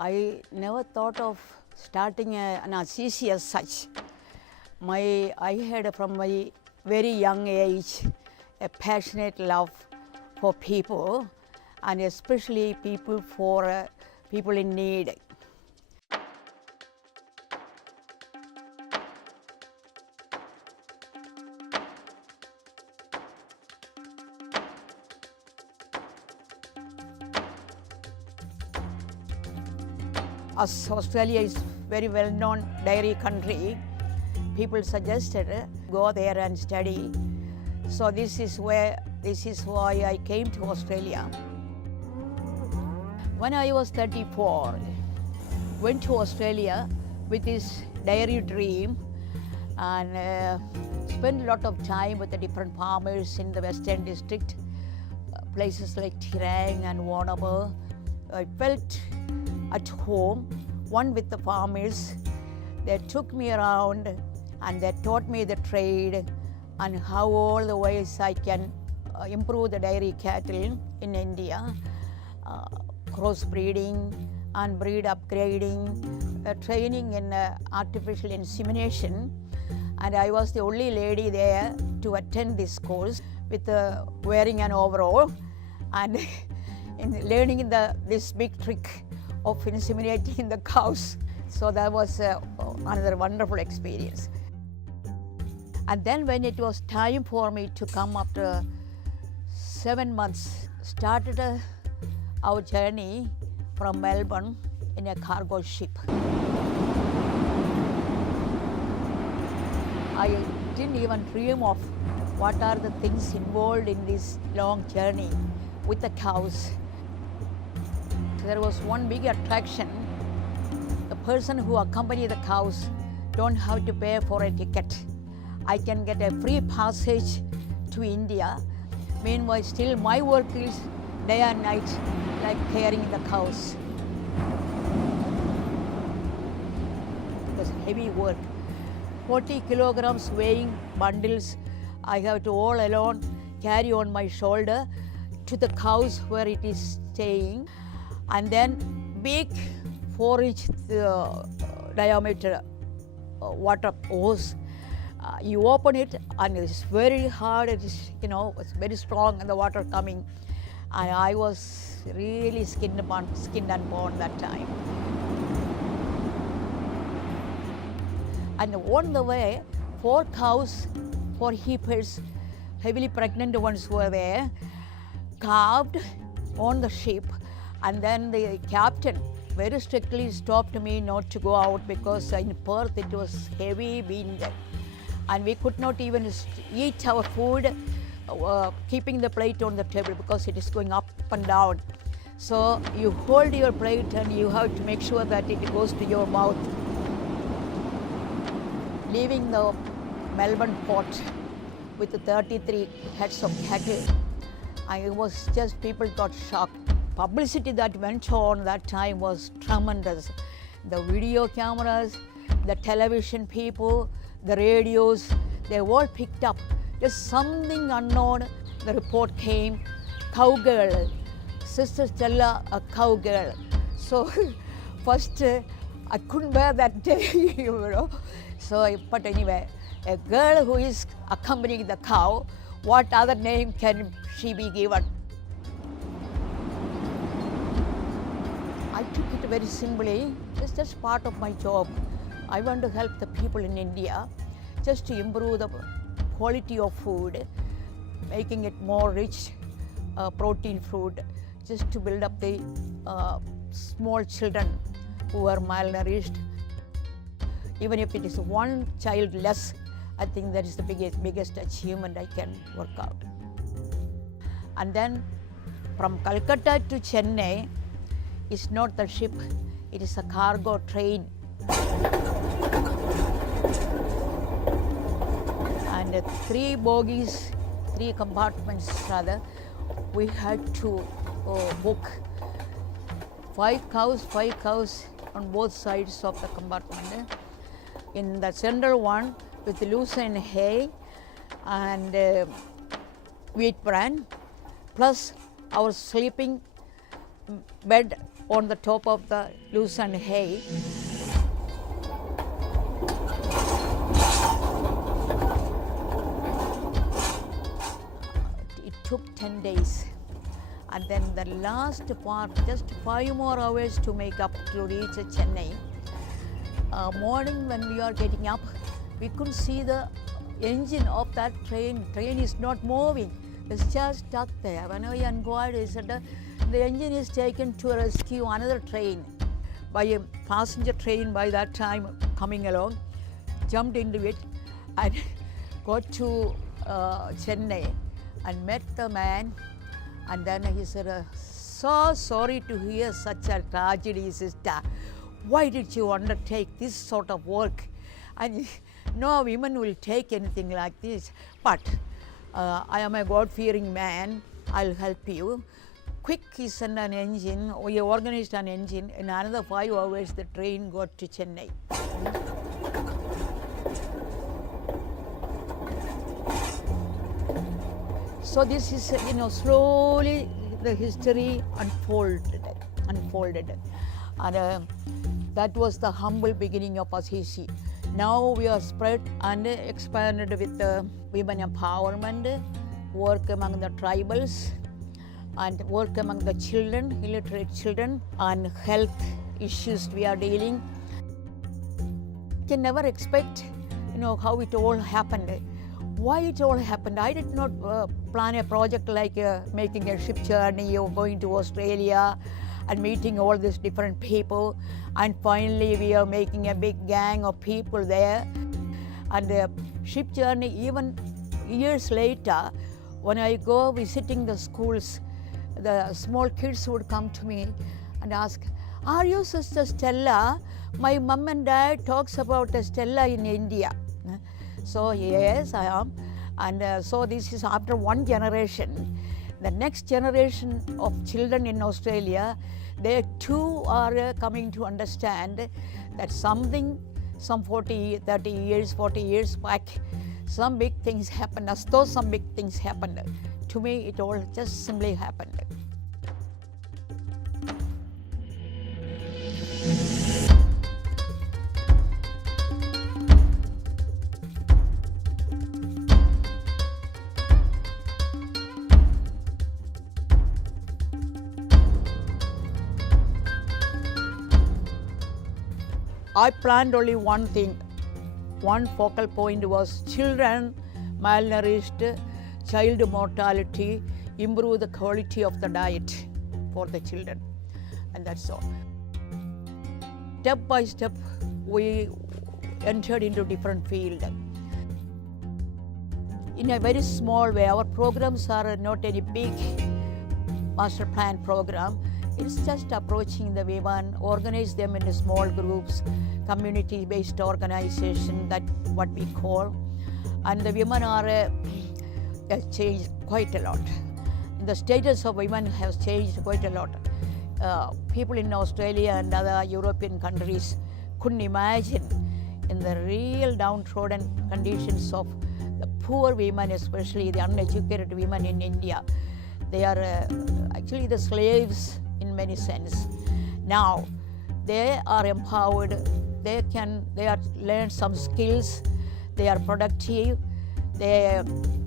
I never thought of starting an Assisi as such. I had from my very young age a passionate love for people, and especially people in need. As Australia is very well-known dairy country, people suggested go there and study. So this is why I came to Australia. When I was 34, went to Australia with this dairy dream and spent a lot of time with the different farmers in the Western District, places like Tirang and Warrnambool. I felt at home, one with the farmers. They took me around and they taught me the trade and how all the ways I can improve the dairy cattle in India, crossbreeding and breed upgrading, training in artificial insemination. And I was the only lady there to attend this course with wearing an overall and in learning this big trick of inseminating the cows. So that was another wonderful experience. And then when it was time for me to come after 7 months, started our journey from Melbourne in a cargo ship. I didn't even dream of what are the things involved in this long journey with the cows. There was one big attraction. The person who accompanies the cows don't have to pay for a ticket. I can get a free passage to India. Meanwhile, still my work is day and night, like caring the cows. It was heavy work. 40 kilograms weighing bundles, I have to all alone carry on my shoulder to the cows where it is staying. And then big 4-inch diameter water hose. You open it and it's very hard, it's very strong and the water coming. And I was really skinned and bone that time. And on the way, 4 cows, 4 heifers, heavily pregnant ones were there, calved on the ship. And then the captain very strictly stopped me not to go out because in Perth it was heavy wind and we could not even eat our food keeping the plate on the table because it is going up and down. So you hold your plate and you have to make sure that it goes to your mouth. Leaving the Melbourne port with the 33 heads of cattle, I was just, people got shocked. Publicity that went on that time was tremendous. The video cameras, the television people, the radios, they all picked up. Just something unknown, the report came, cowgirl, Sr Stella, a cowgirl. So first I couldn't bear that day, So, but anyway, a girl who is accompanying the cow, what other name can she be given? I took it very simply. It's just part of my job. I want to help the people in India just to improve the quality of food, making it more rich, protein food, just to build up the small children who are malnourished. Even if it is one child less, I think that is the biggest achievement I can work out. And then from Calcutta to Chennai, it's not the ship, it is a cargo train. And 3 bogies, 3 compartments rather, we had to book 5 cows on both sides of the compartment. In the central one with loosened hay and wheat bran, plus our sleeping bed on the top of the loosened hay. It took 10 days. And then the last part, just 5 more hours to make up to reach Chennai. Morning when we are getting up, we couldn't see the engine of that train. Train is not moving. It's just stuck there. When we inquired, he said the engine is taken to rescue another train by a passenger train by that time coming along. Jumped into it and got to Chennai and met the man. And then he said, so sorry to hear such a tragedy, sister. Why did you undertake this sort of work? And no women will take anything like this. But I am a God-fearing man. I'll help you. Quick, he sent an engine. We organized an engine. In another 5 hours, the train got to Chennai. So this is, slowly the history unfolded. And that was the humble beginning of Assisi. Now we are spread and expanded with women empowerment, work among the tribals, and work among the children, illiterate children, and health issues we are dealing. You can never expect, how it all happened. Why it all happened? I did not plan a project like making a ship journey or going to Australia and meeting all these different people. And finally, we are making a big gang of people there. And the ship journey, even years later, when I go visiting the schools, the small kids would come to me and ask, are you Sister Stella? My mom and dad talks about Stella in India. So yes, I am. And so this is after one generation. The next generation of children in Australia, they too are coming to understand that some 40 years back, some big things happened. As though some big things happened. To me, it all just simply happened. I planned only one thing. One focal point was children malnourished, child mortality, improve the quality of the diet for the children. And that's all. Step by step, we entered into different fields. In a very small way, our programs are not any big master plan program. It's just approaching the women, organize them into small groups, community-based organization, that's what we call. And the women are changed quite a lot. The status of women has changed quite a lot. People in Australia and other European countries couldn't imagine in the real downtrodden conditions of the poor women, especially the uneducated women in India. They are actually the slaves in many sense. Now they are empowered, they are learn some skills, they are productive, they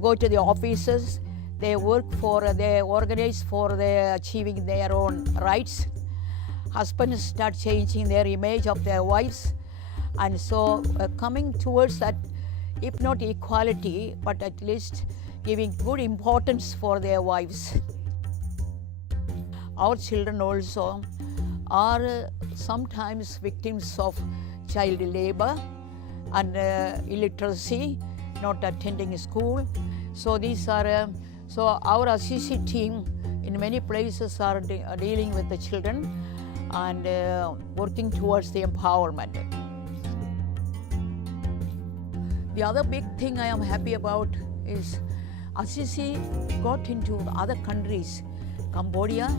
go to the offices, they organize for achieving their own rights. Husbands start changing their image of their wives, and so coming towards that, if not equality, but at least giving good importance for their wives. Our children also are sometimes victims of child labor and illiteracy, not attending school. So these are, so our Assisi team in many places are dealing with the children and working towards the empowerment. The other big thing I am happy about is Assisi got into other countries, Cambodia,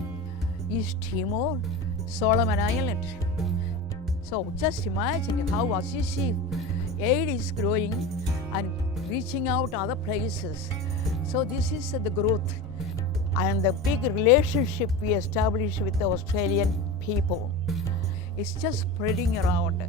East Timor, Solomon Island. So just imagine how Assisi aid is growing and reaching out other places. So this is the growth and the big relationship we established with the Australian people. It's just spreading around.